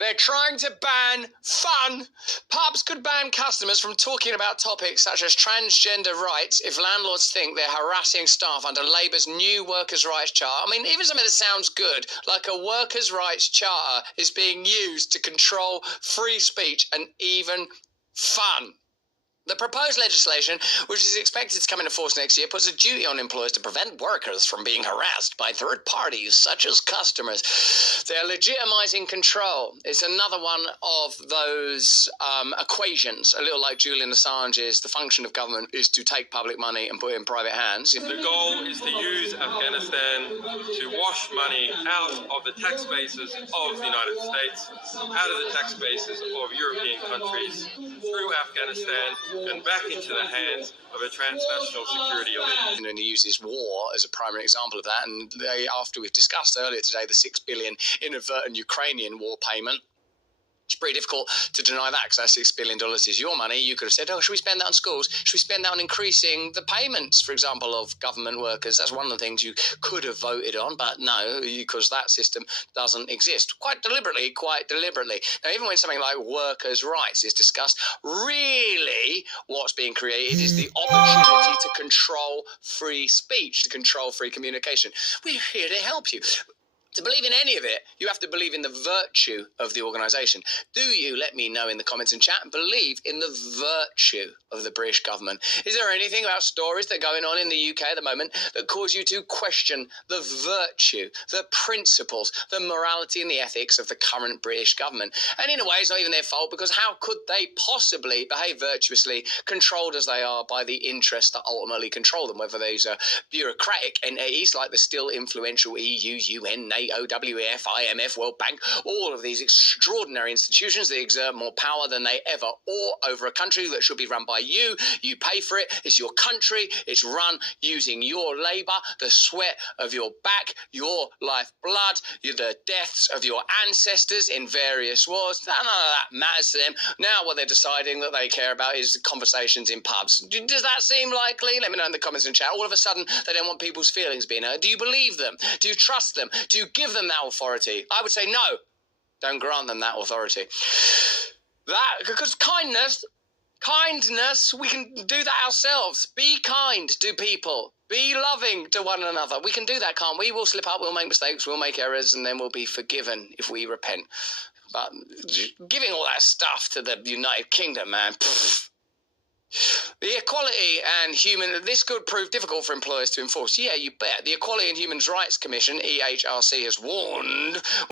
They're trying to ban fun. Pubs could ban customers from talking about topics such as transgender rights if landlords think they're harassing staff under Labour's new workers' rights charter. I mean, even something that sounds good, like a workers' rights charter, is being used to control free speech and even fun. The proposed legislation, which is expected to come into force next year, puts a duty on employers to prevent workers from being harassed by third parties, such as customers. They're legitimising control. It's another one of those equations, a little like Julian Assange's "the function of government is to take public money and put it in private hands." The goal is to use Afghanistan to wash money out of the tax bases of the United States, out of the tax bases of European countries, through Afghanistan, and back into the hands of a transnational security elite. And he uses war as a primary example of that. And after we've discussed earlier today the $6 billion inadvertent Ukrainian war payment, it's pretty difficult to deny that, because that $6 billion is your money. You could have said, oh, should we spend that on schools? Should we spend that on increasing the payments, for example, of government workers? That's one of the things you could have voted on, but no, because that system doesn't exist. Quite deliberately. Now, even when something like workers' rights is discussed, really what's being created is the opportunity to control free speech, to control free communication. We're here to help you. To believe in any of it, you have to believe in the virtue of the organisation. Do you, let me know in the comments and chat, believe in the virtue of the British government? Is there anything about stories that are going on in the UK at the moment that cause you to question the virtue, the principles, the morality and the ethics of the current British government? And in a way, it's not even their fault, because how could they possibly behave virtuously, controlled as they are by the interests that ultimately control them, whether those are bureaucratic entities like the still influential EU, UN, NATO, WEF, IMF, World Bank, all of these extraordinary institutions that exert more power than they ever ought over a country that should be run by you. You pay for it. It's your country. It's run using your labour, the sweat of your back, your lifeblood, the deaths of your ancestors in various wars. None of that matters to them. Now what they're deciding that they care about is conversations in pubs. Does that seem likely? Let me know in the comments and chat. All of a sudden, they don't want people's feelings being hurt. Do you believe them? Do you trust them? Do you give them that authority? I would say no. Don't grant them that authority. Because kindness, we can do that ourselves. Be kind to people. Be loving to one another. We can do that, can't we? We'll slip up, we'll make mistakes, we'll make errors, and then we'll be forgiven if we repent. But giving all that stuff to the United Kingdom, man, pfft. The Equality and this could prove difficult for employers to enforce. Yeah, you bet. The Equality and Human Rights Commission, EHRC, has warned